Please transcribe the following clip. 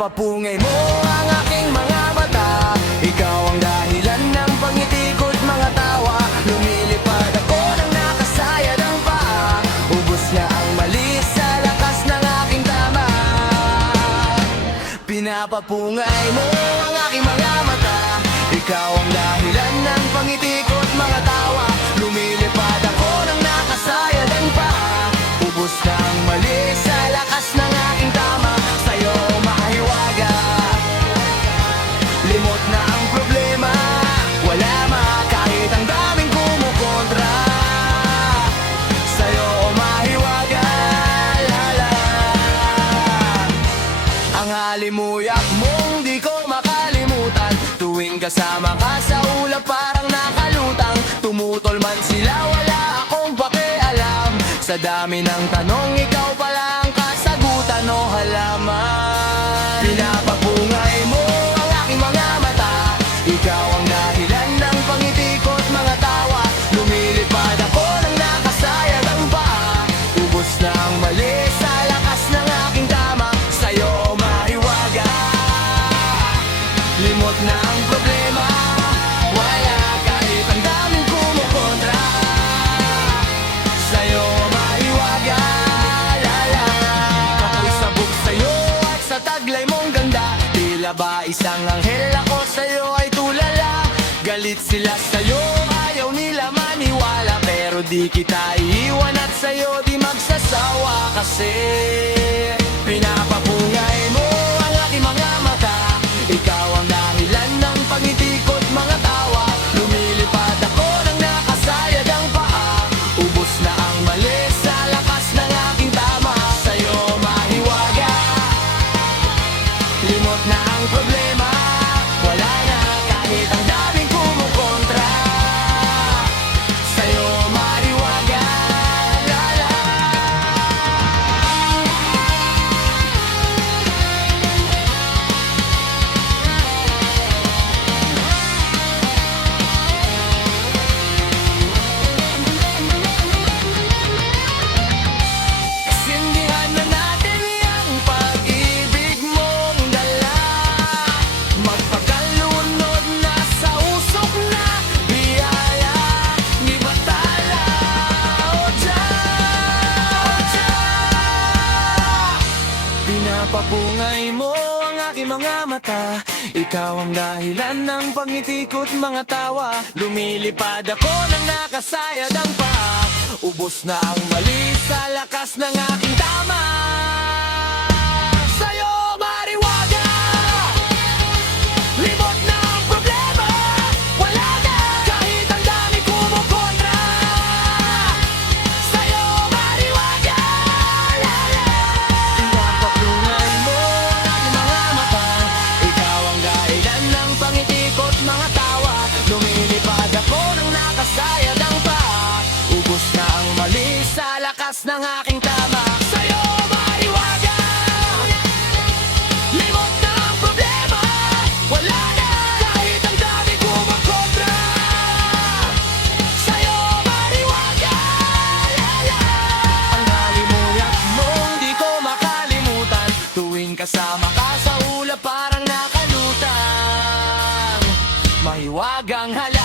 Pinapapungay mo ang aking mga mata. Ikaw ang dahilan ng pangiti ko't mga tawa. Lumilipad ako ng nakasaya ng paa. Ubos na ang mali sa lakas ng aking tama. Pinapapungay mo ang aking mga mata. Ikaw ang dahilan ng pangiti ko't mga tawa. Lumilipad ako ng nakasaya ng paa. Ubos na ang mali sa lakas ng aking tama. Sa'yo mahiwaga, limot na ang problema. Wala ma kahit ang daming kumukontra. Sa'yo mahiwaga, lala. Ang halimuyak mong di ko makalimutan. Tuwing kasama ka sa ulap parang nakalutang. Tumutol man sila wala akong pakialam. Sa dami ng tanong ikaw pala ang kasagutan o halaman. Pinapapungay mo ang aking mga mata. Ikaw ang dahilan ng pangiti ko't mga tawa. Lumilipad ako ng nakasayad ang paa. Ubos na ang mali sa lakas ng aking tama. Sa'yo mahiwaga, limot na ang problema. Wala kahit ang daming kumukontra. Sa'yo mahiwaga, lala. Ako'y sabog sa'yo at sa taglay mong ganda. Tila ba isang anghel, ako sa'yo ay tulala. Galit sila sa'yo, ayaw nila maniwala. Pero di kita iiwan at sa'yo di magsasawa. Kasi pinapapungay mo ang aking mga mata. Ikaw ang dahilan ng pangiti ko't mga tawa. Lumilipad ako ng nakasayad ang paa. Ubos na ang mali sa lakas ng aking tama. Sa'yo mahiwaga, limot na ang problema. Wala na kahit ang daming kumukontra. Sa'yo mahiwaga, lala. Sindihan na natin ang pag-ibig mong dala. Magpakalunod na sa usok na biyaya. Di batala o dya. Pinapapungay mo ang aking mga mata. Ikaw ang dahilan ng pangiti ko't mga tawa. Lumilipad ako ng nakasayad ang paa. Ubos na ang mali sa lakas ng aking tama. Sa'yo mariwaga, limot na ang problema. Wala na kahit ang dami kumukontra. Sa'yo mariwaga, lala. Pinapapungay mo ang aking mga mata. Ikaw ang dahilan ng pangiti ko't mga tawa. Lumilipad ako ng nakasayad ang paa. Ubos na ang mali sa lakas ng aking tama. Sa'yo mahiwaga, limot na ang problema. Wala na kahit ang dami kumakontra. Sa'yo mahiwaga, lala. Ang halimuyak mong di ko makalimutan. Tuwing kasama ka sa ulap parang nakalutang. Mahiwagang hala.